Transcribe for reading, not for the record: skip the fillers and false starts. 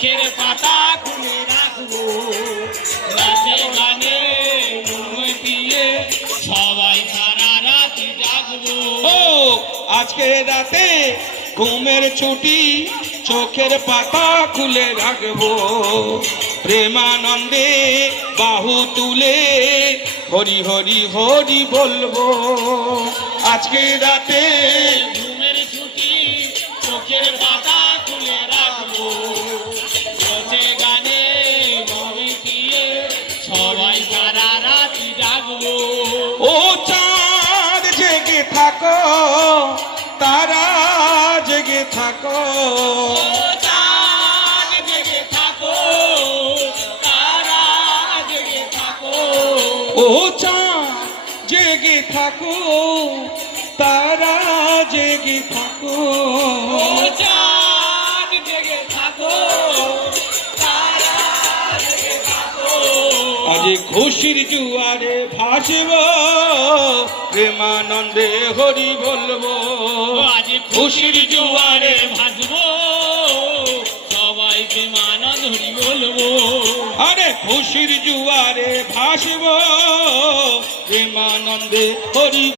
চোখের পাতা খুলে রাখবো, নাচে গানে মন দিয়ে সবাই সারা রাত জাগবো। ও আজকে রাতে ঘুমের ছুটি, চোখের পাতা খুলে রাখবো, প্রেমানন্দে বাহু তুলে হরি হরি হরি বলবো। আজকে রাতে ঘুমের ছুটি, চোখের পাতা খুলে রাখবো, নাচে গানে মন দিয়ে সবাই সারা রাত জাগবো। ও চাঁদ জেগে থাকো, তারা জেগে থাকো, ও চাঁদ জেগে থাকো, তারা জেগে থাকো, ও চাঁদ জেগে থাকো, তারা জেগে থাকো। ও চাঁদ জেগে থাকো, তারা জেগে থাকো। আজ খুশির জুয়ারে ভাসবো, প্রেমানন্দে হরি বলবো। আজ খুশির জোয়ারে ভাসবো, সবাই প্রেমানন্দ হরি বলবো। আরে খুশির জুয়ারে ভাসবো, প্রেমানন্দে হরি